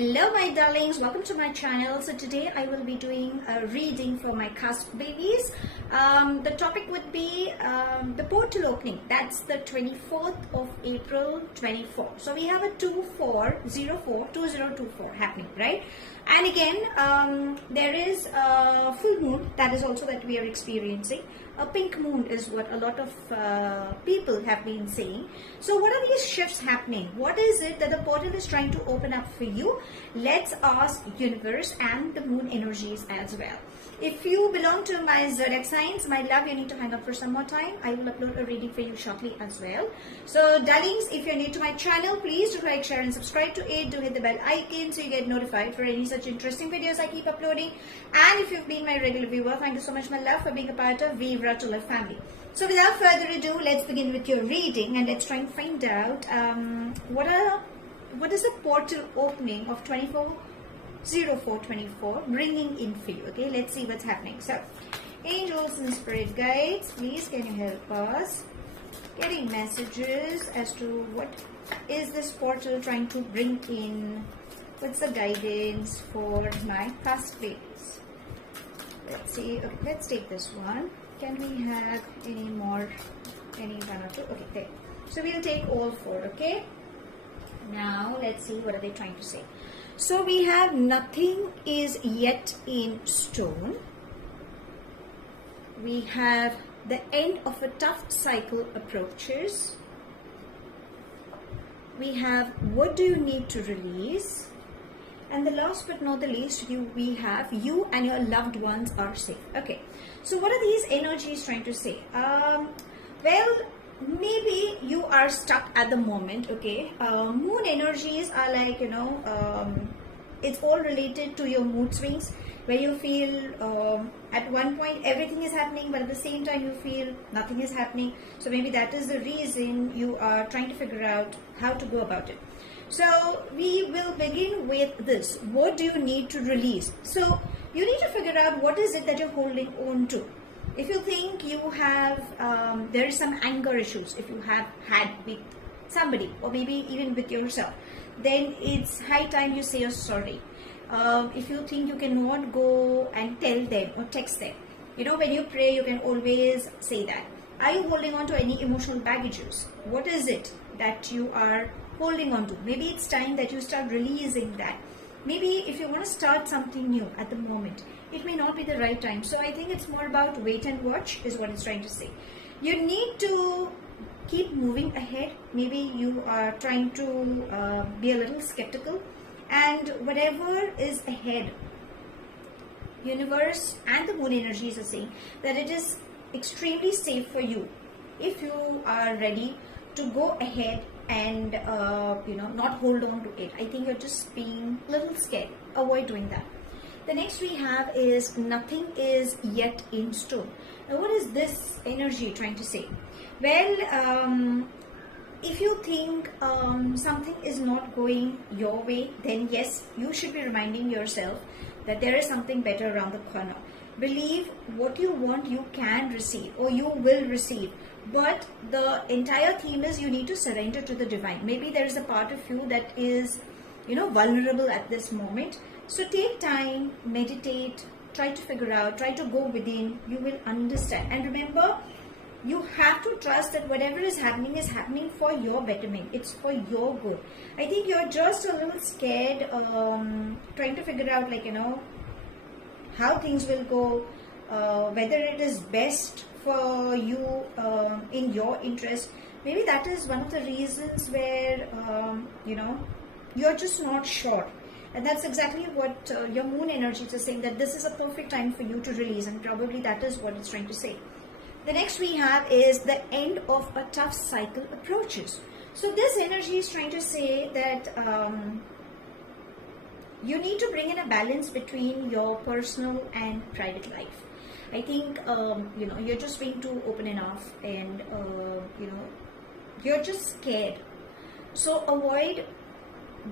Hello my darlings, welcome to my channel. So today I will be doing a reading for my Cusp babies. The topic would be the portal opening. That's the 24th of April 24. So we have a 2024 happening, right? And again, there is a full moon that is also that we are experiencing. A pink moon is what a lot of people have been saying. So what are these shifts happening? What is it that the portal is trying to open up for you? Let's ask universe and the moon energies as well. If you belong to my Zodiac signs, my love, you need to hang up for some more time. I will upload a reading for you shortly as well. So darlings, if you're new to my channel, please do like, share and subscribe to it. Do hit the bell icon so you get notified for any such interesting videos I keep uploading. And if you've been my regular viewer, thank you so much, my love, for being a part of Favour to Love family. So without further ado, let's begin with your reading and let's try and find out what is the portal opening of 24/04/24 bringing in for you. Okay, let's see what's happening. So angels and spirit guides, please can you help us getting messages as to what is this portal trying to bring in? What's the guidance for my Cusp babies? Let's see. Okay, let's take this one. Can we have any more? Any one or two? Okay, there. So we'll take all four. Okay. Now let's see what are they trying to say. So we have nothing is yet in stone. We have the end of a tough cycle approaches. We have what do you need to release? And the last but not the least, we have you and your loved ones are safe. Okay, so what are these energies trying to say? Well, maybe you are stuck at the moment. Okay, moon energies are like, it's all related to your mood swings, where you feel at one point everything is happening, but at the same time you feel nothing is happening. So maybe that is the reason you are trying to figure out how to go about it. So we will begin with this. What do you need to release? So you need to figure out what is it that you're holding on to. If you think you have, there is some anger issues, if you have had with somebody or maybe even with yourself, then it's high time you say you're sorry. If you think you cannot go and tell them or text them, when you pray, you can always say that. Are you holding on to any emotional baggages? What is it that you are holding on to? Maybe it's time that you start releasing that. Maybe if you want to start something new at the moment, it may not be the right time. So I think it's more about wait and watch is what it's trying to say. You need to keep moving ahead. Maybe you are trying to be a little skeptical, and whatever is ahead, universe and the moon energies are saying that it is extremely safe for you if you are ready to go ahead and not hold on to it. I think you're just being a little scared. Avoid doing that. The next we have is nothing is yet in stone. Now what is this energy trying to say? Well, if you think something is not going your way, then yes, you should be reminding yourself that there is something better around the corner. Believe what you want, you can receive or you will receive. But the entire theme is you need to surrender to the divine. Maybe there is a part of you that is, vulnerable at this moment. So take time, meditate, try to figure out, try to go within, you will understand. And remember, you have to trust that whatever is happening for your betterment. It's for your good. I think you're just a little scared, trying to figure out how things will go, whether it is best for you in your interest. Maybe that is one of the reasons where you're just not sure. And that's exactly what your moon energies are saying, that this is a perfect time for you to release, and probably that is what it's trying to say. The next we have is the end of a tough cycle approaches. So this energy is trying to say that you need to bring in a balance between your personal and private life. I think, you're just being too open enough and, you're just scared. So avoid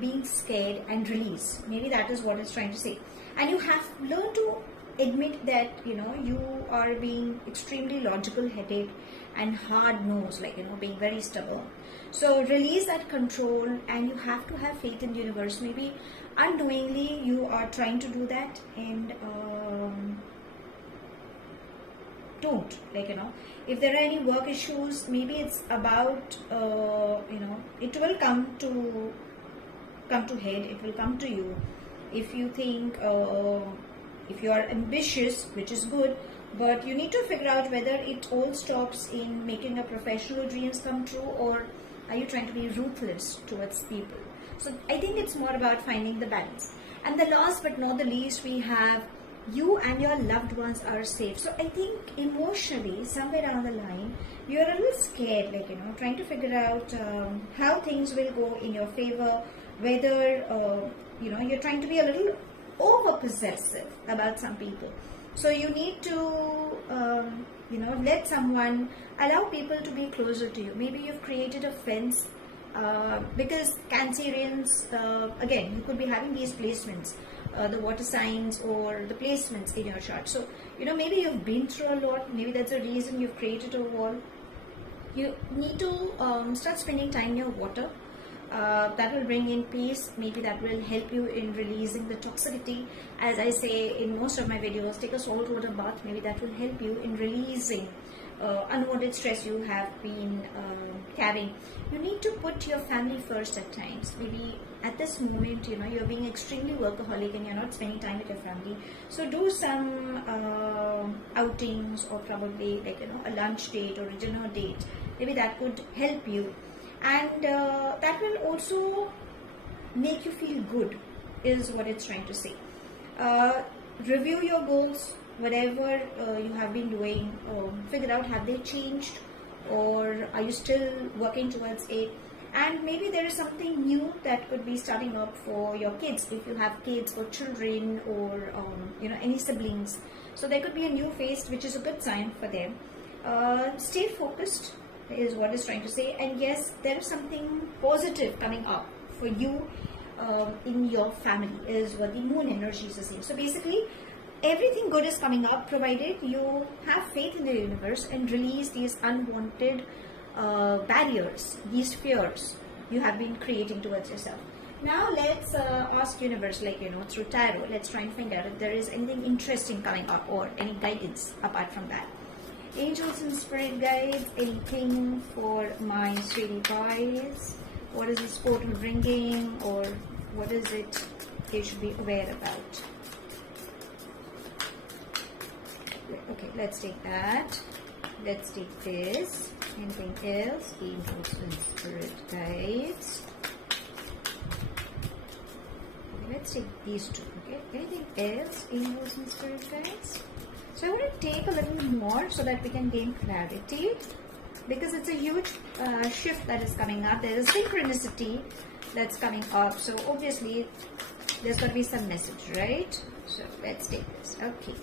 being scared and release. Maybe that is what it's trying to say. And you have learned to admit that, you know, you are being extremely logical headed and hard nosed, like, you know, being very stubborn. So release that control, and you have to have faith in the universe. Maybe unknowingly you are trying to do that, and don't, like, you know, if there are any work issues, maybe it's about you know, it will come to head, it will come to you. If you think if you are ambitious, which is good, but you need to figure out whether it all stops in making your professional dreams come true, or are you trying to be ruthless towards people. So I think it's more about finding the balance. And the last but not the least, we have you and your loved ones are safe. So I think emotionally, somewhere down the line, you're a little scared, like, you know, trying to figure out how things will go in your favor, whether you know, you're trying to be a little over possessive about some people. So you need to you know, let someone, allow people to be closer to you. Maybe you've created a fence because Cancerians, again, you could be having these placements, the water signs or the placements in your chart. So, you know, maybe you've been through a lot. Maybe that's the reason you've created a wall. You need to start spending time near water. That will bring in peace. Maybe that will help you in releasing the toxicity. As I say in most of my videos, take a salt water bath. Maybe that will help you in releasing unwanted stress you have been carrying. You need to put your family first at times. Maybe at this moment, you know, you're being extremely workaholic and you're not spending time with your family. So do some outings, or probably, like, you know, a lunch date or a dinner date. Maybe that could help you. And that will also make you feel good, is what it's trying to say. Review your goals, whatever you have been doing, figure out, have they changed, or are you still working towards it? And maybe there is something new that could be starting up for your kids, if you have kids or children, or you know, any siblings. So there could be a new phase, which is a good sign for them. Stay focused is what it's trying to say. And yes, there is something positive coming up for you in your family, is what the moon energies are saying. So basically, everything good is coming up, provided you have faith in the universe and release these unwanted barriers, these fears you have been creating towards yourself. Now let's ask universe, like, you know, through tarot, let's try and find out if there is anything interesting coming up, or any guidance apart from that. Angels and spirit guides, anything for my sweetie pies? What is this portal bringing, or what is it they should be aware about? Okay, let's take that. Let's take this. Anything else? Angels and spirit guides. Okay, let's take these two. Okay, anything else? Angels and spirit guides. So I want to take a little more so that we can gain clarity, because it's a huge shift that is coming up. There is synchronicity that's coming up. So obviously there's got to be some message, right? So let's take this. Okay.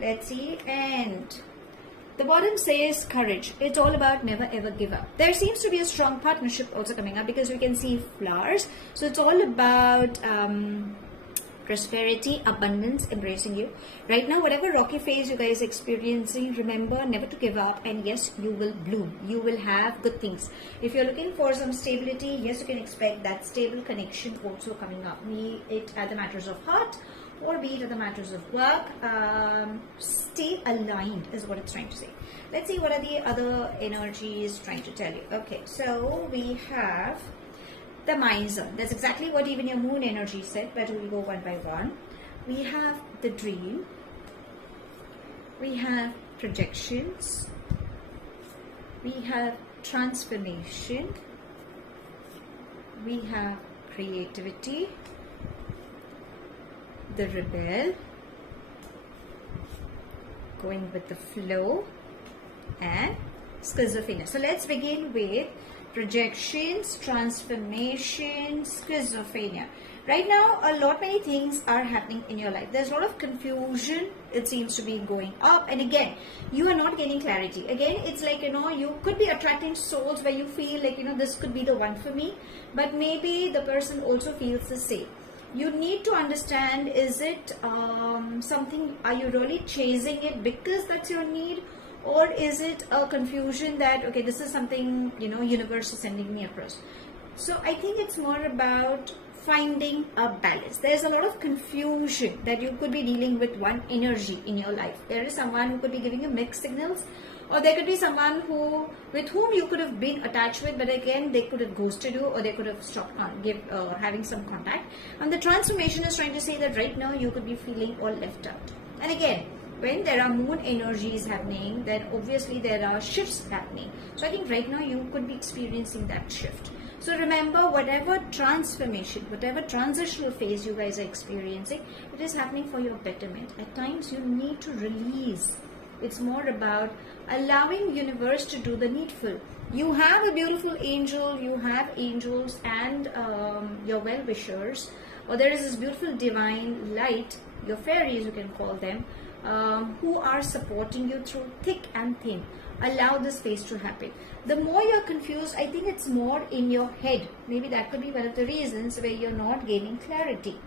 Let's see. And the bottom says courage. It's all about never ever give up. There seems to be a strong partnership also coming up, because we can see flowers. So it's all about prosperity, abundance, embracing you. Right now, whatever rocky phase you guys are experiencing, remember never to give up, and yes, you will bloom. You will have good things. If you're looking for some stability, yes, you can expect that stable connection also coming up, be it at the matters of heart, or be it at the matters of work. Stay aligned is what it's trying to say. Let's see what are the other energies trying to tell you. Okay, so we have the miser. That's exactly what even your moon energy said, but we'll go one by one. We have the dream. We have projections. We have transformation. We have creativity. The rebel. Going with the flow. And schizophrenia. So let's begin with projections, transformation, schizophrenia. Right now, many things are happening in your life. There's a lot of confusion. It seems to be going up, and again, you are not getting clarity. Again, it's like, you could be attracting souls where you feel like, this could be the one for me, but maybe the person also feels the same. You need to understand, is it something, are you really chasing it because that's your need, or is it a confusion that, okay, this is something, you know, universe is sending me across. So I think it's more about finding a balance. There's a lot of confusion that you could be dealing with one energy in your life. There is someone who could be giving you mixed signals, or there could be someone who, with whom you could have been attached with, but again they could have ghosted you, or they could have stopped having some contact. And the transformation is trying to say that right now you could be feeling all left out. And again, when there are moon energies happening, then obviously there are shifts happening. So I think right now you could be experiencing that shift. So remember, whatever transformation, whatever transitional phase you guys are experiencing, it is happening for your betterment. At times you need to release. It's more about allowing universe to do the needful. You have a beautiful angel, you have angels and your well-wishers, or there is this beautiful divine light, your fairies you can call them, who are supporting you through thick and thin. Allow this phase to happen. The more you're confused, I think it's more in your head. Maybe that could be one of the reasons where you're not gaining clarity.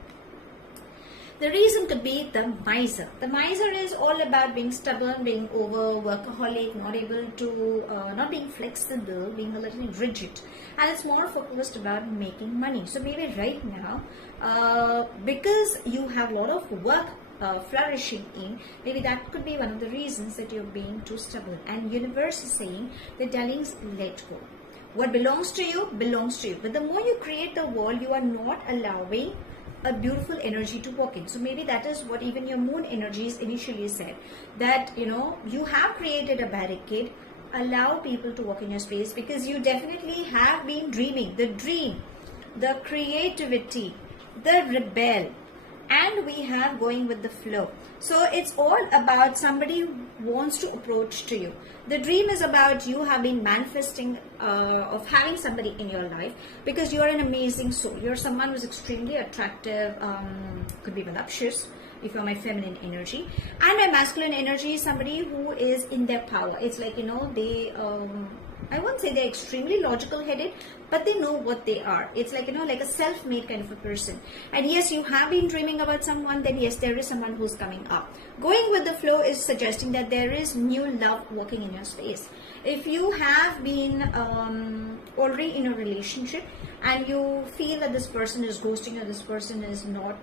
The reason could be the miser. The miser is all about being stubborn, being over workaholic, not able to, not being flexible, being a little rigid. And it's more focused about making money. So maybe right now, because you have a lot of work flourishing in, maybe that could be one of the reasons that you're being too stubborn. And universe is saying that, darlings, let go. What belongs to you belongs to you. But the more you create the world, you are not allowing a beautiful energy to walk in. So maybe that is what even your moon energies initially said, that, you know, you have created a barricade. Allow people to walk in your space, because you definitely have been dreaming. The dream, the creativity, the rebel, and we have going with the flow. So it's all about somebody who wants to approach to you. The dream is about you have been manifesting of having somebody in your life, because you're an amazing soul. You're someone who's extremely attractive, could be voluptuous if you're my feminine energy, and my masculine energy is somebody who is in their power. It's like, you know, they I won't say they're extremely logical headed, but they know what they are. It's like, you know, like a self-made kind of a person. And yes, you have been dreaming about someone, then yes, there is someone who's coming up. Going with the flow is suggesting that there is new love walking in your space. If you have been already in a relationship and you feel that this person is ghosting or this person is not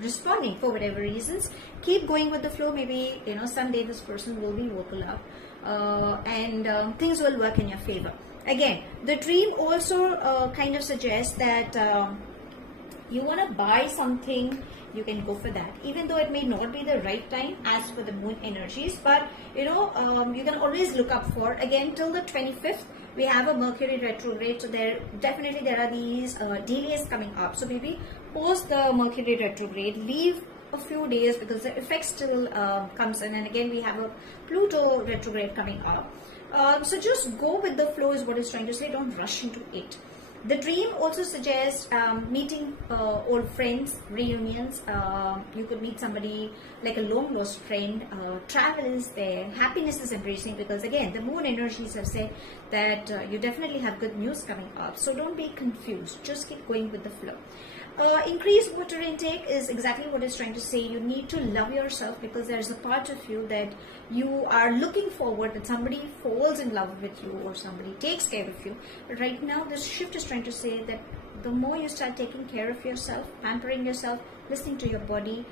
responding for whatever reasons, keep going with the flow. Maybe, you know, someday this person will be vocal up. And things will work in your favor. Again, the dream also kind of suggests that you want to buy something, you can go for that, even though it may not be the right time as for the moon energies. But you know, you can always look up for, again, till the 25th we have a Mercury retrograde, so there are these delays coming up. So maybe post the Mercury retrograde, leave a few days, because the effect still comes in, and again we have a Pluto retrograde coming up. So just go with the flow is what it's trying to say. Don't rush into it. The dream also suggests meeting old friends, reunions. You could meet somebody like a long lost friend. Travel is there. Happiness is embracing, because again the moon energies have said that you definitely have good news coming up. So don't be confused. Just keep going with the flow. Increased water intake is exactly what it's trying to say. You need to love yourself, because there's a part of you that you are looking forward that somebody falls in love with you or somebody takes care of you. But right now this shift is trying to say that the more you start taking care of yourself, pampering yourself, listening to your body,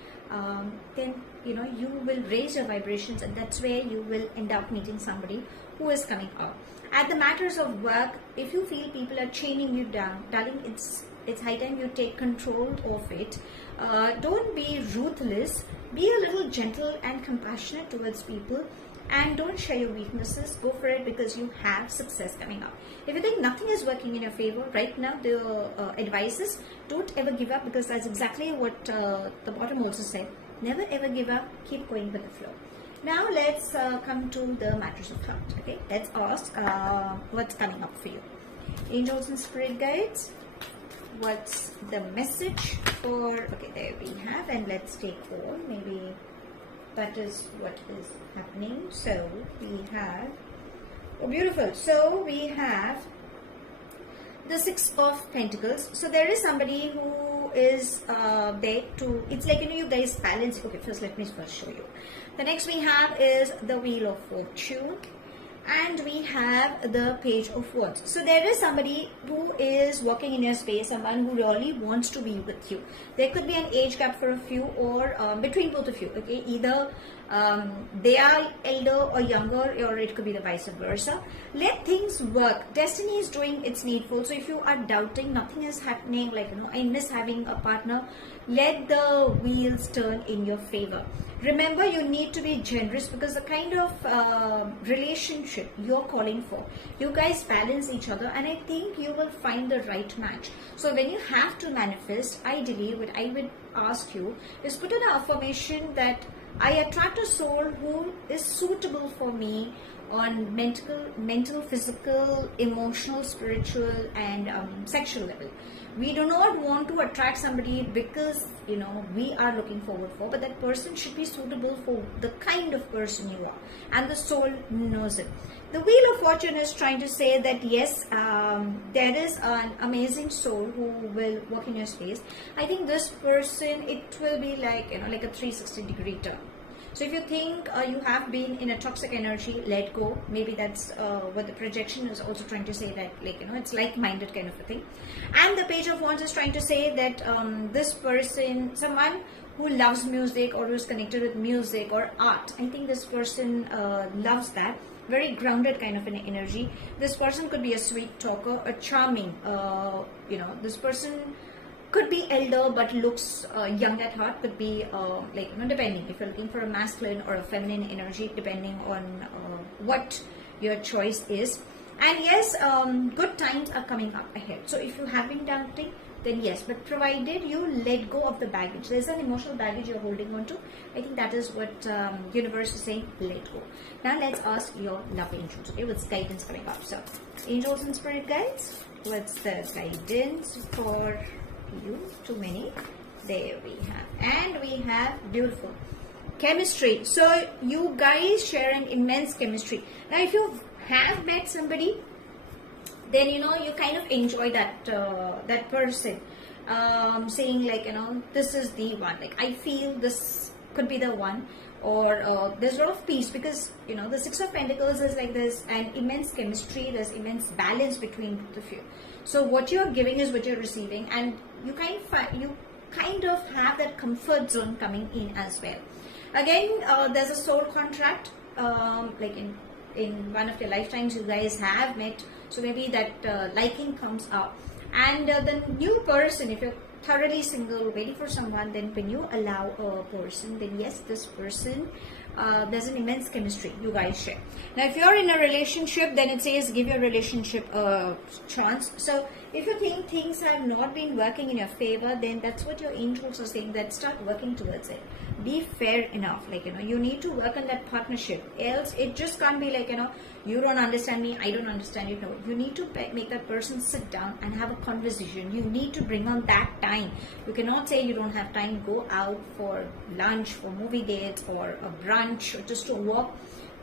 then you know you will raise your vibrations, and that's where you will end up meeting somebody who is coming up. At the matters of work, if you feel people are chaining you down, darling, it's high time you take control of it. Don't be ruthless. Be a little gentle and compassionate towards people, and don't share your weaknesses. Go for it, because you have success coming up. If you think nothing is working in your favor right now, the advice is don't ever give up, because that's exactly what the bottom also said. Never ever give up. Keep going with the flow. Now let's come to the matters of heart. Okay, let's ask what's coming up for you. Angels and spirit guides. What's the message for, okay, there we have, and let's take all, maybe that is what is happening. So we have, oh beautiful, so we have the 6 of Pentacles. So there is somebody who is there to, it's like, you guys balance. Okay, let me first show you. The next we have is the Wheel of Fortune, and we have the Page of Wands. So there is somebody who is working in your space, someone who really wants to be with you. There could be an age gap for a few, or between both of you, okay? Either they are elder or younger, or it could be the vice versa. Let things work. Destiny is doing its needful. So if you are doubting, nothing is happening, like, I miss having a partner, let the wheels turn in your favor. Remember, you need to be generous, because the kind of relationship you're calling for, you guys balance each other, and I think you will find the right match. So when you have to manifest, ideally what I would ask you is put an affirmation that I attract a soul who is suitable for me on mental, physical, emotional, spiritual, and sexual level. We do not want to attract somebody because, we are looking forward for, but that person should be suitable for the kind of person you are, and the soul knows it. The Wheel of Fortune is trying to say that yes, there is an amazing soul who will work in your space. I think this person, it will be like, like a 360-degree turn. So if you think you have been in a toxic energy, let go. Maybe that's what the projection is also trying to say, that, like, it's like-minded kind of a thing. And the Page of Wands is trying to say that this person, someone who loves music or who's connected with music or art, I think this person loves that. Very grounded kind of an energy. This person could be a sweet talker, a charming, this person could be elder but looks young at heart. Could be depending if you're looking for a masculine or a feminine energy, depending on what your choice is. And yes, good times are coming up ahead. So if you have been doubting, then yes, but provided you let go of the baggage. There's an emotional baggage you're holding on to. I think that is what universe is saying, let go. Now let's ask your love angels. Okay, what's guidance coming up? So angels and spirit guides, what's the guidance for you? Too many. There we have, and we have beautiful chemistry. So you guys share an immense chemistry. Now if you have met somebody, then you kind of enjoy that that person, saying like, this is the one, like I feel this could be the one, or there's a lot of peace, because the Six of Pentacles is like there's an immense chemistry, there's immense balance between both of you. So what you're giving is what you're receiving, and you kind of have that comfort zone coming in as well. Again, there's a soul contract, like in one of your lifetimes you guys have met, so maybe that liking comes up. And the new person, if you're thoroughly single, waiting for someone, then when you allow a person, then yes, this person, there's an immense chemistry you guys share. Now if you're in a relationship, then it says give your relationship a chance. So if you think things have not been working in your favor, then that's what your angels are saying, that start working towards it. Be fair enough, like you need to work on that partnership, else it just can't be like you don't understand me, I don't understand you. No, you need to make that person sit down and have a conversation. You need to bring on that time. You cannot say you don't have time. Go out for lunch, for movie dates, or a brunch, or just to walk.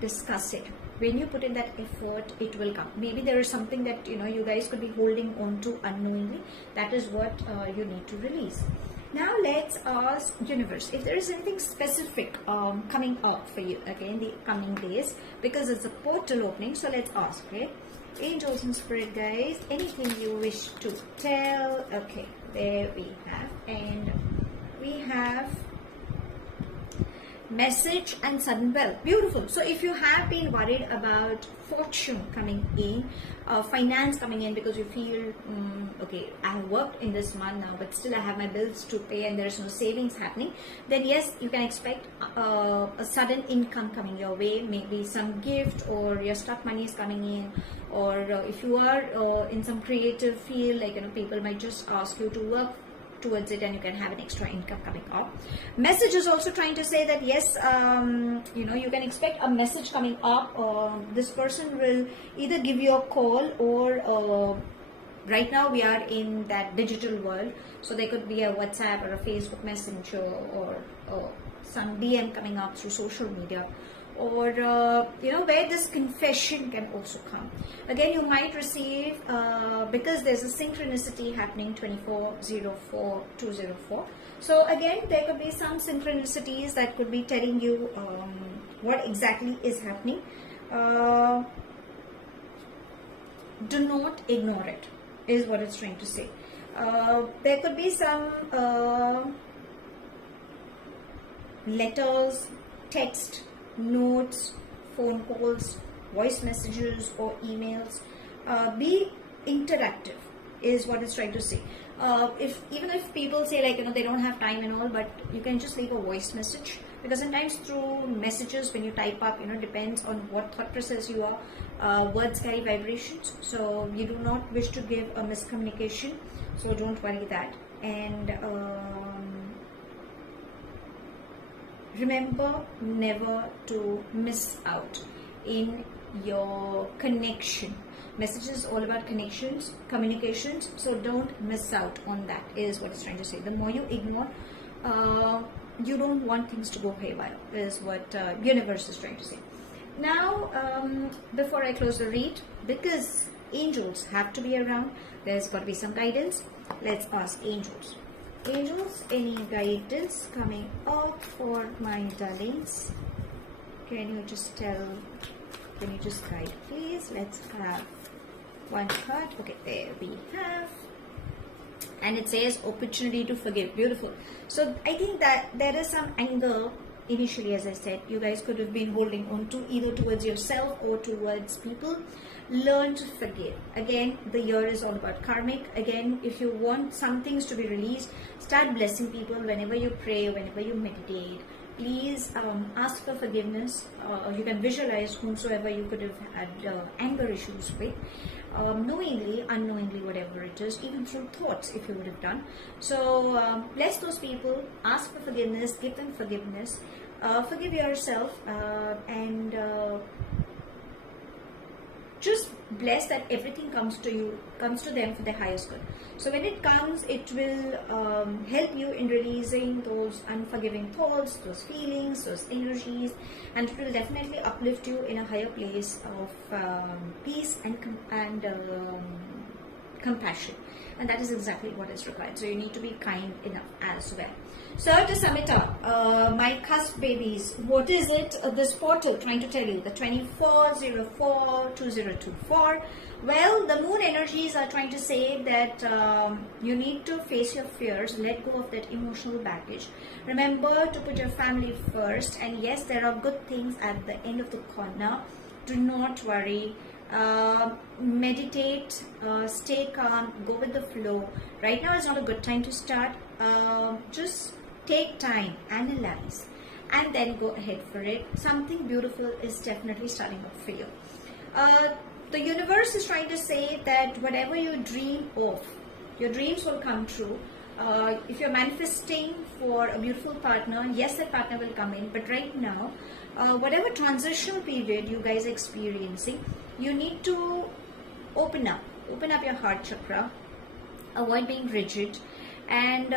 Discuss it. When you put in that effort, it will come. Maybe there is something that you guys could be holding on to unknowingly. That is what you need to release. Now let's ask universe if there is anything specific coming up for you, okay, in the coming days, because it's a portal opening. So let's ask, okay, angels and spirit guides, anything you wish to tell. Okay, there we have, and we have message and sudden wealth. Beautiful. So if you have been worried about fortune coming in, finance coming in, because you feel okay, I have worked in this month now, but still I have my bills to pay and there is no savings happening, then yes, you can expect a sudden income coming your way. Maybe some gift, or your stuck money is coming in, or if you are in some creative field, like people might just ask you to work towards it, and you can have an extra income coming up. Message is also trying to say that yes, you can expect a message coming up. This person will either give you a call, or right now we are in that digital world, so there could be a WhatsApp or a Facebook Messenger, or some DM coming up through social media, or where this confession can also come. Again, you might receive because there's a synchronicity happening 24/04/204. So again, there could be some synchronicities that could be telling you what exactly is happening. Do not ignore it, is what it's trying to say. There could be some letters, text, notes, phone calls, voice messages or emails. Be interactive, is what it's trying to say. Even if people say, like, they don't have time and all, but you can just leave a voice message, because sometimes through messages when you type up, depends on what thought process you are, words carry vibrations, so you do not wish to give a miscommunication, so don't worry that. And remember never to miss out in your connection. Message is all about connections, communications, so don't miss out on that, is what it's trying to say. The more you ignore, you don't want things to go haywire, is what universe is trying to say. Now, before I close the read, because angels have to be around, there's got to be some guidance. Let's ask angels. Angels, any guidance coming up for my darlings? Can you just guide, please? Let's have one card. Okay, there we have. And it says opportunity to forgive. Beautiful. So I think that there is some anger initially, as I said, you guys could have been holding on to, either towards yourself or towards people. Learn to forgive. Again, the year is all about karmic. Again, if you want some things to be released, start blessing people whenever you pray, whenever you meditate. Please ask for forgiveness. You can visualize whomsoever you could have had anger issues with, knowingly, unknowingly, whatever it is, even through thoughts, if you would have done. So bless those people, ask for forgiveness, give them forgiveness, forgive yourself, and just bless that everything comes to them for their highest good. So when it comes, it will help you in releasing those unforgiving thoughts, those feelings, those energies, and it will definitely uplift you in a higher place of peace and compassion. And that is exactly what is required. So you need to be kind enough as well. So to sum it up, my cusp babies, what is it, this portal trying to tell you? The 24/04/2024. Well, the moon energies are trying to say that you need to face your fears, let go of that emotional baggage. Remember to put your family first. And yes, there are good things at the end of the corner. Do not worry. Meditate, stay calm, go with the flow. Right now is not a good time to start. Just take time, analyze, and then go ahead for it. Something beautiful is definitely starting up for you. The universe is trying to say that whatever you dream of, your dreams will come true. If you're manifesting for a beautiful partner, yes, that partner will come in. But right now, whatever transitional period you guys are experiencing, you need to open up your heart chakra, avoid being rigid, and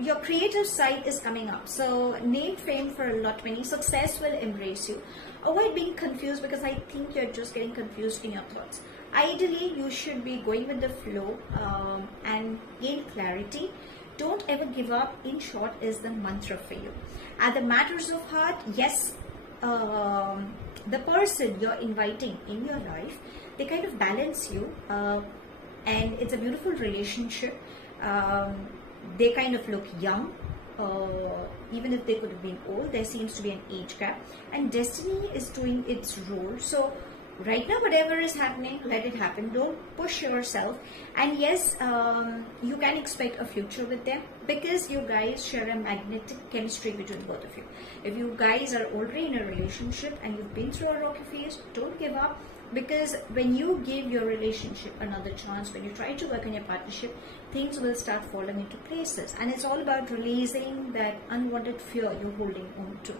your creative side is coming up. So name, fame for a lot, 20 success will embrace you. Avoid being confused, because I think you're just getting confused in your thoughts. Ideally, you should be going with the flow and gain clarity. Don't ever give up, in short, is the mantra for you. At the matters of heart, yes, the person you're inviting in your life, they kind of balance you, and it's a beautiful relationship. They kind of look young, even if they could have been old. There seems to be an age gap, and destiny is doing its role. So right now, whatever is happening, let it happen. Don't push yourself. And yes, you can expect a future with them, because you guys share a magnetic chemistry between both of you. If you guys are already in a relationship and you've been through a rocky phase, don't give up, because when you give your relationship another chance, when you try to work on your partnership, things will start falling into places. And it's all about releasing that unwanted fear you're holding on to.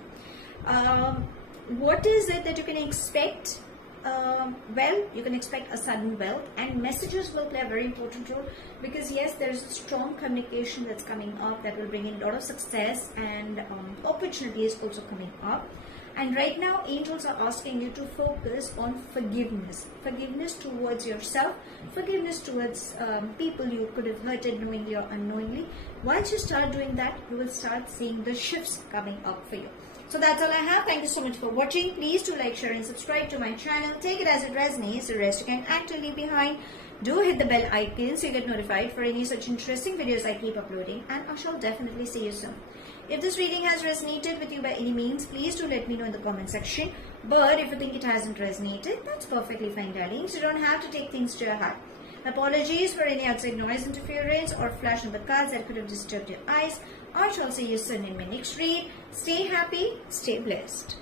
What is it that you can expect? Well, you can expect a sudden wealth, and messages will play a very important role, because yes, there is a strong communication that's coming up that will bring in a lot of success, and opportunities also coming up. And right now, angels are asking you to focus on forgiveness. Forgiveness towards yourself, forgiveness towards people you could have hurted knowingly or unknowingly. Once you start doing that, you will start seeing the shifts coming up for you. So that's all I have. Thank you so much for watching. Please do like, share and subscribe to my channel. Take it as it resonates. The rest you can actually leave behind. Do hit the bell icon so you get notified for any such interesting videos I keep uploading. And I shall definitely see you soon. If this reading has resonated with you by any means, please do let me know in the comment section. But if you think it hasn't resonated, that's perfectly fine, darlings. You don't have to take things to your heart. Apologies for any outside noise, interference or flash on the cards that could have disturbed your eyes. I shall see you soon in my next read. Stay happy, stay blessed.